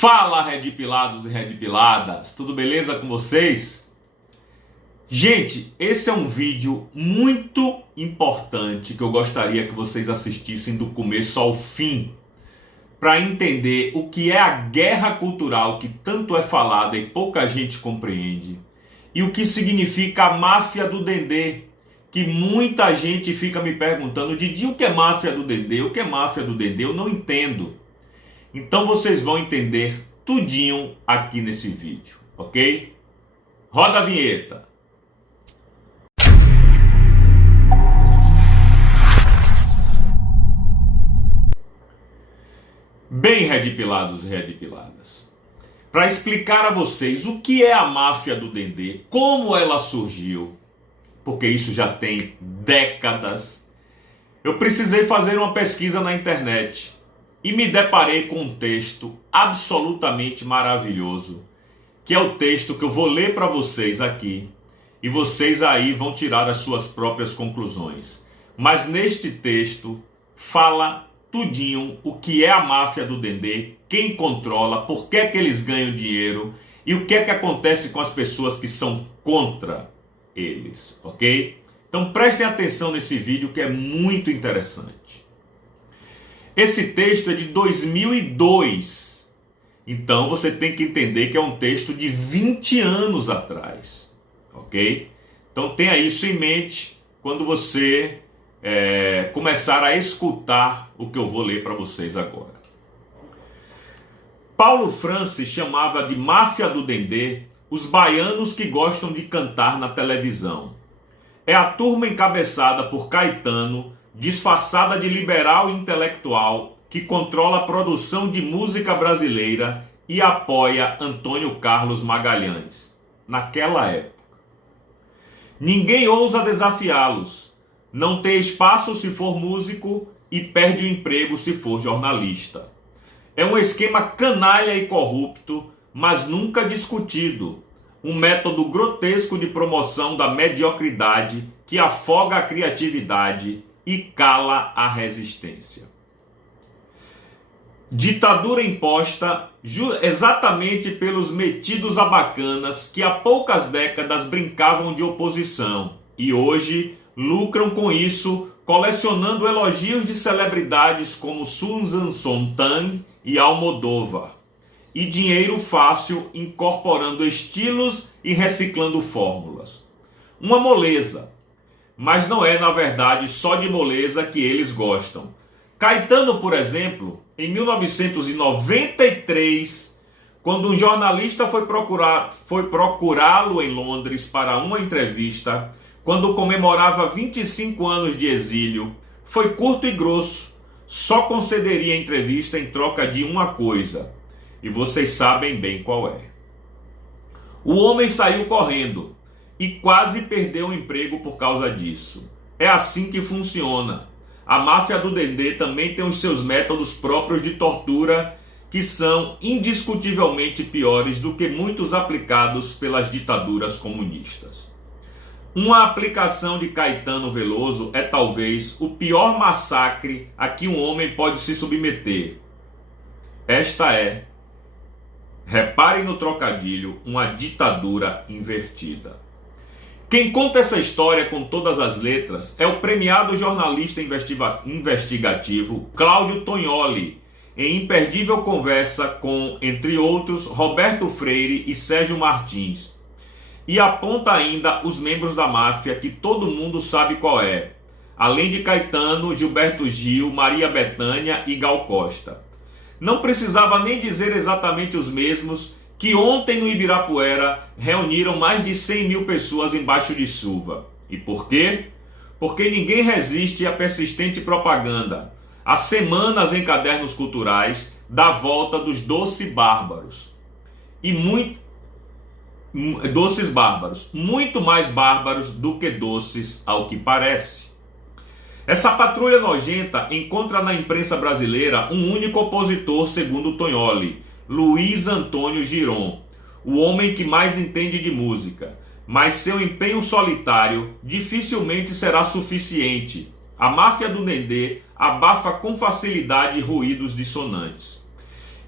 Fala, Red Pilados e Red Piladas, tudo beleza com vocês? Gente, esse é um vídeo muito importante que eu gostaria que vocês assistissem do começo ao fim, para entender o que é a guerra cultural que tanto é falada e pouca gente compreende, e o que significa a máfia do Dendê, que muita gente fica me perguntando: Didi, o que é máfia do Dendê? O que é máfia do Dendê? Eu não entendo. Então vocês vão entender tudinho aqui nesse vídeo, ok? Roda a vinheta. Bem, Red Pilados e Red Piladas, para explicar a vocês o que é a máfia do Dendê, como ela surgiu, porque isso já tem décadas, eu precisei fazer uma pesquisa na internet. E me deparei com um texto absolutamente maravilhoso, que é o texto que eu vou ler para vocês aqui, e vocês aí vão tirar as suas próprias conclusões. Mas neste texto fala tudinho o que é a máfia do Dendê, quem controla, por que é que eles ganham dinheiro e o que é que acontece com as pessoas que são contra eles, ok? Então prestem atenção nesse vídeo que é muito interessante. Esse texto é de 2002, então você tem que entender que é um texto de 20 anos atrás, ok? Então tenha isso em mente quando você começar a escutar o que eu vou ler para vocês agora. Paulo Francis chamava de máfia do Dendê os baianos que gostam de cantar na televisão. É a turma encabeçada por Caetano, disfarçada de liberal e intelectual, que controla a produção de música brasileira e apoia Antônio Carlos Magalhães, naquela época. Ninguém ousa desafiá-los, não tem espaço se for músico e perde o emprego se for jornalista. É um esquema canalha e corrupto, mas nunca discutido, um método grotesco de promoção da mediocridade que afoga a criatividade e cala a resistência. Ditadura imposta exatamente pelos metidos abacanas que há poucas décadas brincavam de oposição e hoje lucram com isso, colecionando elogios de celebridades como Susan Sontag e Almodóvar, e dinheiro fácil incorporando estilos e reciclando fórmulas. Uma moleza. Mas não é, na verdade, só de moleza que eles gostam. Caetano, por exemplo, em 1993, quando um jornalista foi procurá-lo em Londres para uma entrevista, quando comemorava 25 anos de exílio, foi curto e grosso, só concederia a entrevista em troca de uma coisa, e vocês sabem bem qual é. O homem saiu correndo e quase perdeu o emprego por causa disso. É assim que funciona. A máfia do Dendê também tem os seus métodos próprios de tortura, que são indiscutivelmente piores do que muitos aplicados pelas ditaduras comunistas. Uma aplicação de Caetano Veloso é talvez o pior massacre a que um homem pode se submeter. Esta é, reparem no trocadilho, uma ditadura invertida. Quem conta essa história com todas as letras é o premiado jornalista investigativo Cláudio Tognoli, em imperdível conversa com, entre outros, Roberto Freire e Sérgio Martins. E aponta ainda os membros da máfia, que todo mundo sabe qual é, além de Caetano, Gilberto Gil, Maria Bethânia e Gal Costa. Não precisava nem dizer exatamente os mesmos, que ontem no Ibirapuera reuniram mais de 100 mil pessoas embaixo de chuva. E por quê? Porque ninguém resiste à persistente propaganda, há semanas em cadernos culturais, da volta dos doces bárbaros. Doces bárbaros, muito mais bárbaros do que doces, ao que parece. Essa patrulha nojenta encontra na imprensa brasileira um único opositor, segundo Tognoli, Luiz Antônio Giron, o homem que mais entende de música, mas seu empenho solitário dificilmente será suficiente. A máfia do Dendê abafa com facilidade ruídos dissonantes.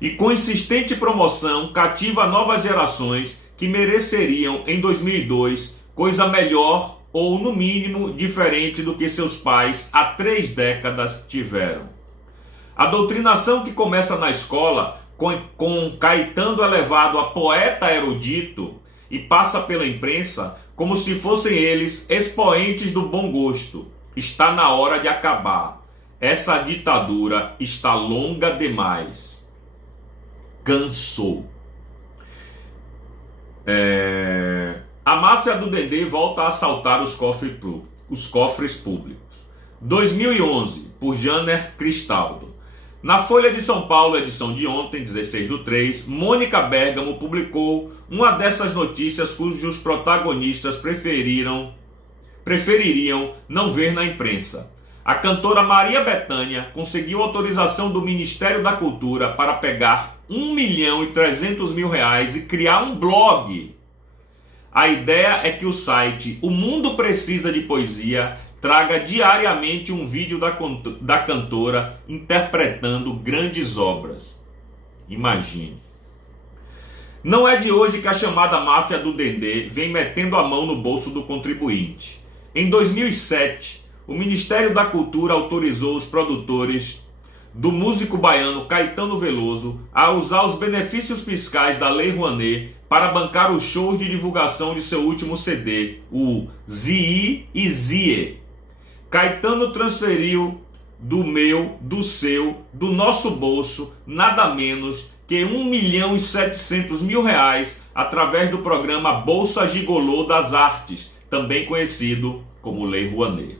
e com insistente promoção cativa novas gerações que mereceriam em 2002 coisa melhor ou no mínimo diferente do que seus pais há 3 décadas tiveram. A doutrinação que começa na escola com Caetano elevado a poeta erudito e passa pela imprensa como se fossem eles expoentes do bom gosto, está na hora de acabar. Essa ditadura está longa demais. Cansou. A máfia do Dendê volta a assaltar os cofres públicos. 2011, por Janer Cristaldo. Na Folha de São Paulo, edição de ontem, 16/3, Mônica Bergamo publicou uma dessas notícias cujos protagonistas prefeririam não ver na imprensa. A cantora Maria Bethânia conseguiu autorização do Ministério da Cultura para pegar R$1.300.000 e criar um blog. A ideia é que o site O Mundo Precisa de Poesia traga diariamente um vídeo da cantora interpretando grandes obras. Imagine. Não é de hoje que a chamada máfia do Dendê vem metendo a mão no bolso do contribuinte. Em 2007, o Ministério da Cultura autorizou os produtores do músico baiano Caetano Veloso a usar os benefícios fiscais da Lei Rouanet para bancar os shows de divulgação de seu último CD, o Zi e Zie. Caetano transferiu do meu, do seu, do nosso bolso, nada menos que R$1.700.000 através do programa Bolsa Gigolô das Artes, também conhecido como Lei Rouanet.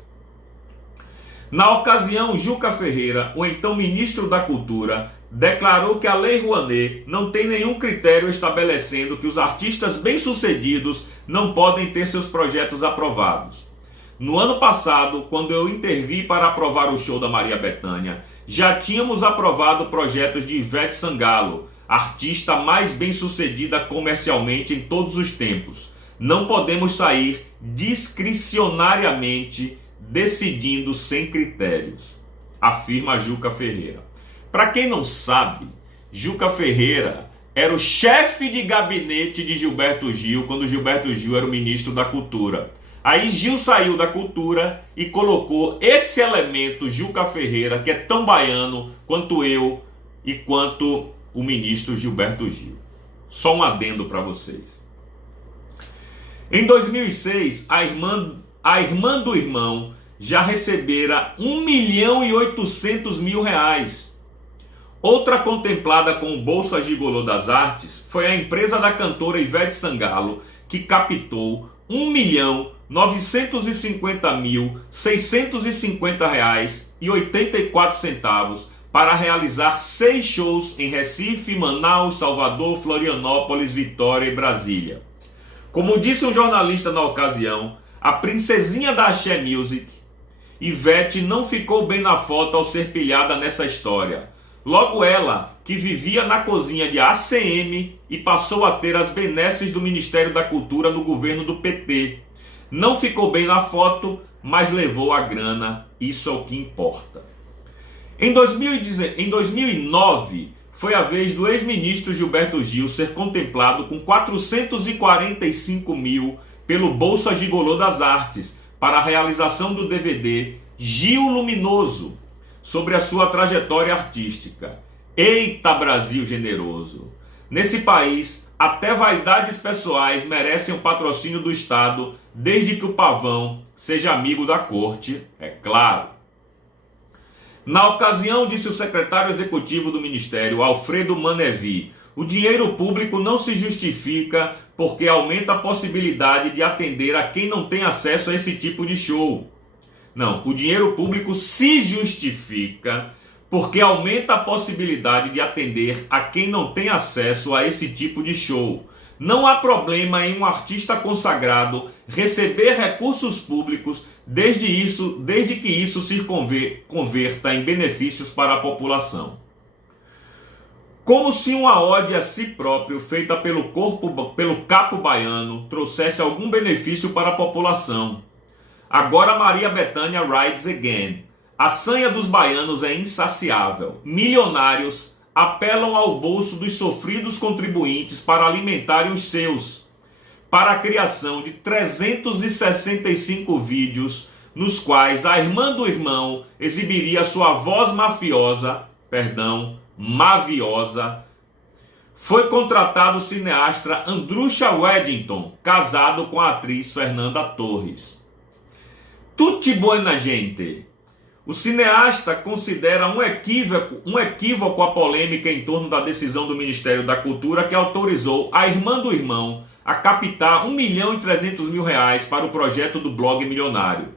Na ocasião, Juca Ferreira, o então ministro da Cultura, declarou que a Lei Rouanet não tem nenhum critério estabelecendo que os artistas bem-sucedidos não podem ter seus projetos aprovados. No ano passado, quando eu intervi para aprovar o show da Maria Bethânia, já tínhamos aprovado projetos de Ivete Sangalo, artista mais bem-sucedida comercialmente em todos os tempos. Não podemos sair discricionariamente decidindo sem critérios, afirma Juca Ferreira. Para quem não sabe, Juca Ferreira era o chefe de gabinete de Gilberto Gil quando Gilberto Gil era o ministro da Cultura. Aí Gil saiu da Cultura e colocou esse elemento, Juca Ferreira, que é tão baiano quanto eu e quanto o ministro Gilberto Gil. Só um adendo para vocês. Em 2006, a irmã do irmão já recebera R$1.800.000. Outra contemplada com o Bolsa Gigolô das Artes foi a empresa da cantora Ivete Sangalo, que captou R$1.950.650,84 para realizar 6 shows em Recife, Manaus, Salvador, Florianópolis, Vitória e Brasília. Como disse um jornalista na ocasião, a princesinha da Axé Music, Ivete não ficou bem na foto ao ser pilhada nessa história. Logo ela, que vivia na cozinha de ACM e passou a ter as benesses do Ministério da Cultura no governo do PT. Não ficou bem na foto, mas levou a grana, isso é o que importa. Em 2009, foi a vez do ex-ministro Gilberto Gil ser contemplado com R$445.000 pelo Bolsa Gigolô das Artes para a realização do DVD Gil Luminoso, sobre a sua trajetória artística. Eita Brasil generoso! Nesse país, até vaidades pessoais merecem o patrocínio do Estado, desde que o pavão seja amigo da corte, é claro. Na ocasião, disse o secretário executivo do Ministério, Alfredo Manevi, o dinheiro público não se justifica porque aumenta a possibilidade de atender a quem não tem acesso a esse tipo de show. Não, o dinheiro público se justifica porque aumenta a possibilidade de atender a quem não tem acesso a esse tipo de show. Não há problema em um artista consagrado receber recursos públicos desde que isso se converta em benefícios para a população. Como se uma ode a si próprio feita pelo capo baiano trouxesse algum benefício para a população. Agora Maria Bethânia rides again. A sanha dos baianos é insaciável. Milionários apelam ao bolso dos sofridos contribuintes para alimentarem os seus, para a criação de 365 vídeos nos quais a irmã do irmão exibiria sua voz maviosa. Foi contratado o cineasta Andrusha Weddington, casado com a atriz Fernanda Torres. Tutti buona gente. O cineasta considera um equívoco a polêmica em torno da decisão do Ministério da Cultura que autorizou a irmã do irmão a captar R$1.300.000 para o projeto do blog milionário.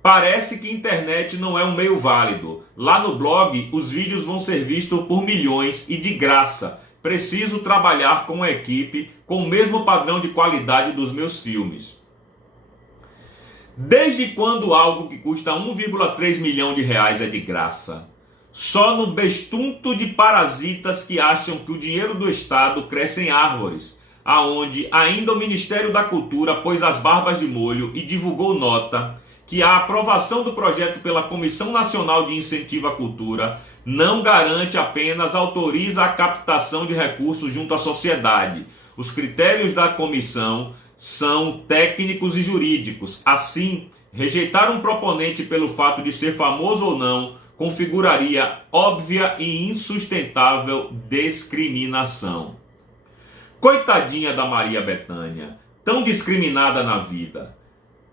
Parece que a internet não é um meio válido. Lá no blog, os vídeos vão ser vistos por milhões e de graça. Preciso trabalhar com uma equipe com o mesmo padrão de qualidade dos meus filmes. Desde quando algo que custa R$1,3 milhão é de graça? Só no bestunto de parasitas que acham que o dinheiro do Estado cresce em árvores, aonde ainda o Ministério da Cultura pôs as barbas de molho e divulgou nota que a aprovação do projeto pela Comissão Nacional de Incentivo à Cultura não garante apenas autoriza a captação de recursos junto à sociedade. Os critérios da comissão são técnicos e jurídicos. Assim, rejeitar um proponente pelo fato de ser famoso ou não configuraria óbvia e insustentável discriminação. Coitadinha da Maria Bethânia, tão discriminada na vida.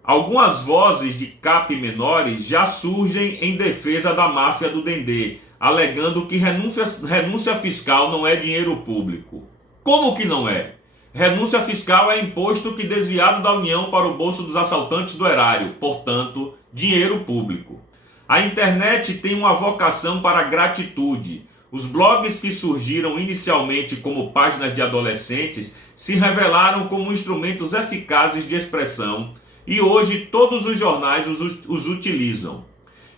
Algumas vozes de CAP menores já surgem em defesa da máfia do Dendê, alegando que renúncia fiscal não é dinheiro público. Como que não é? Renúncia fiscal é imposto que desviado da União para o bolso dos assaltantes do erário, portanto, dinheiro público. A internet tem uma vocação para gratitude. Os blogs que surgiram inicialmente como páginas de adolescentes se revelaram como instrumentos eficazes de expressão e hoje todos os jornais os utilizam.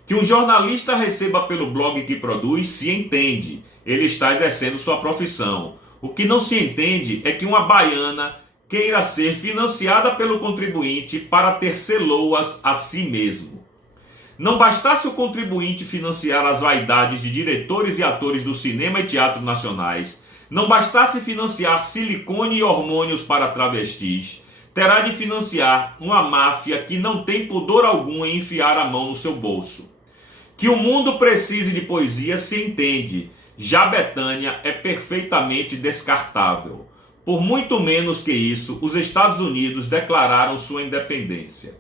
Que um jornalista receba pelo blog que produz se entende, ele está exercendo sua profissão. O que não se entende é que uma baiana queira ser financiada pelo contribuinte para tecer loas a si mesmo. Não bastasse o contribuinte financiar as vaidades de diretores e atores do cinema e teatro nacionais, não bastasse financiar silicone e hormônios para travestis, terá de financiar uma máfia que não tem pudor algum em enfiar a mão no seu bolso. Que o mundo precise de poesia se entende. Já Bethânia é perfeitamente descartável. Por muito menos que isso, os Estados Unidos declararam sua independência.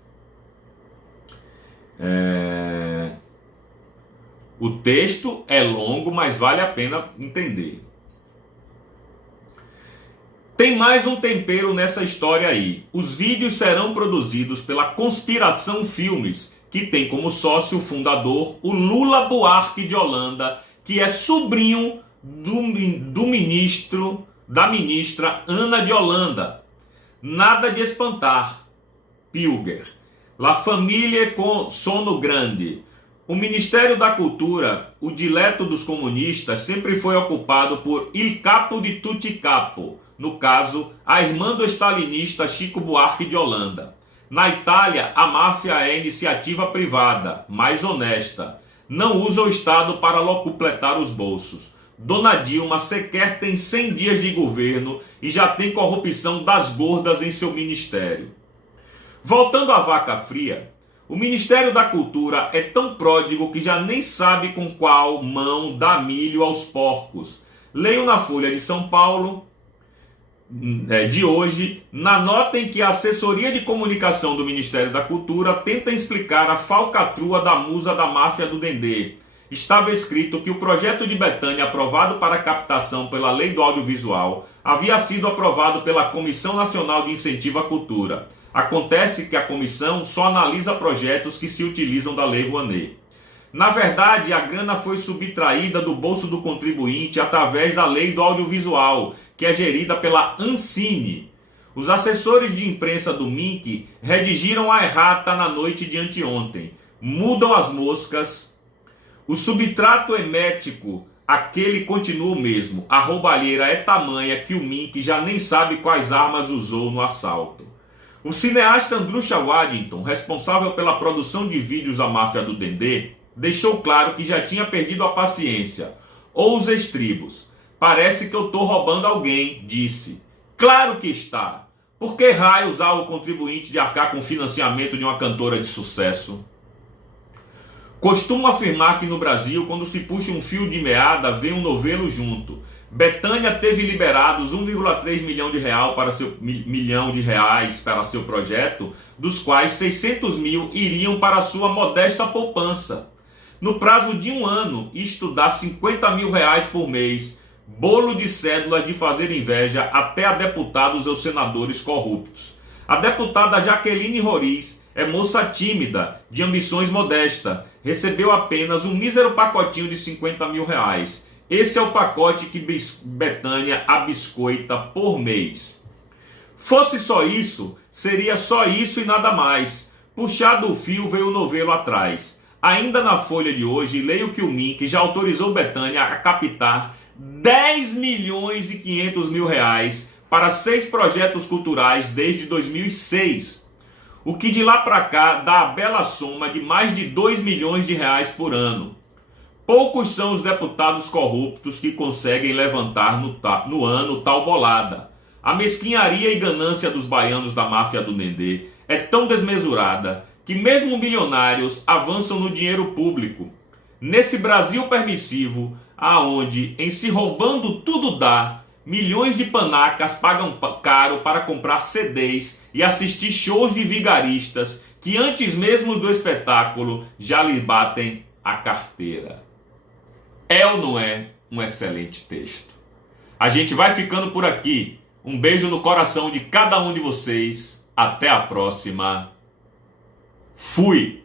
O texto é longo, mas vale a pena entender. Tem mais um tempero nessa história aí. Os vídeos serão produzidos pela Conspiração Filmes, que tem como sócio fundador o Lula Buarque de Holanda, que é sobrinho da ministra Ana de Holanda. Nada de espantar. Pilger. La família com sono grande. O Ministério da Cultura, o dileto dos comunistas, sempre foi ocupado por il capo di tutti capo, no caso, a irmã do stalinista Chico Buarque de Holanda. Na Itália, a máfia é iniciativa privada, mais honesta. Não usa o Estado para locupletar os bolsos. Dona Dilma sequer tem 100 dias de governo e já tem corrupção das gordas em seu ministério. Voltando à vaca fria, o Ministério da Cultura é tão pródigo que já nem sabe com qual mão dá milho aos porcos. Leio na Folha de São Paulo de hoje, na nota em que a assessoria de comunicação do Ministério da Cultura tenta explicar a falcatrua da musa da máfia do Dendê. Estava escrito que o projeto de Bethânia, aprovado para captação pela Lei do Audiovisual, havia sido aprovado pela Comissão Nacional de Incentivo à Cultura. Acontece que a comissão só analisa projetos que se utilizam da Lei Rouanet. Na verdade, a grana foi subtraída do bolso do contribuinte através da Lei do Audiovisual, que é gerida pela Ancine. Os assessores de imprensa do MINC redigiram a errata na noite de anteontem. Mudam as moscas. O subtrato emético, aquele continua o mesmo. A roubalheira é tamanha que o MINC já nem sabe quais armas usou no assalto. O cineasta Andrusha Weddington, responsável pela produção de vídeos da máfia do Dendê, deixou claro que já tinha perdido a paciência. ou os estribos. Parece que eu estou roubando alguém, disse. Claro que está. Por que raio usar o contribuinte de arcar com o financiamento de uma cantora de sucesso? Costumo afirmar que no Brasil, quando se puxa um fio de meada, vem um novelo junto. Bethânia teve liberados 1,3 milhão de reais para seu projeto, dos quais 600 mil iriam para sua modesta poupança. No prazo de um ano, isto dá 50 mil reais por mês, bolo de cédulas de fazer inveja até a deputados ou senadores corruptos. A deputada Jaqueline Roriz é moça tímida, de ambições modestas, recebeu apenas um mísero pacotinho de 50 mil reais. Esse é o pacote que Bethânia abiscoita por mês. Fosse só isso, seria só isso e nada mais. Puxado o fio, veio o novelo atrás. Ainda na Folha de hoje, leio que o MINC já autorizou Bethânia a captar 10 milhões e 500 mil reais para 6 projetos culturais desde 2006. O que de lá para cá dá a bela soma de mais de 2 milhões de reais por ano. Poucos são os deputados corruptos que conseguem levantar no ano tal bolada. A mesquinharia e ganância dos baianos da máfia do Dendê é tão desmesurada que mesmo milionários avançam no dinheiro público. Nesse Brasil permissivo, aonde em se roubando tudo dá, milhões de panacas pagam caro para comprar CDs e assistir shows de vigaristas que antes mesmo do espetáculo já lhe batem a carteira. É ou não é um excelente texto? A gente vai ficando por aqui. Um beijo no coração de cada um de vocês. Até a próxima. Fui!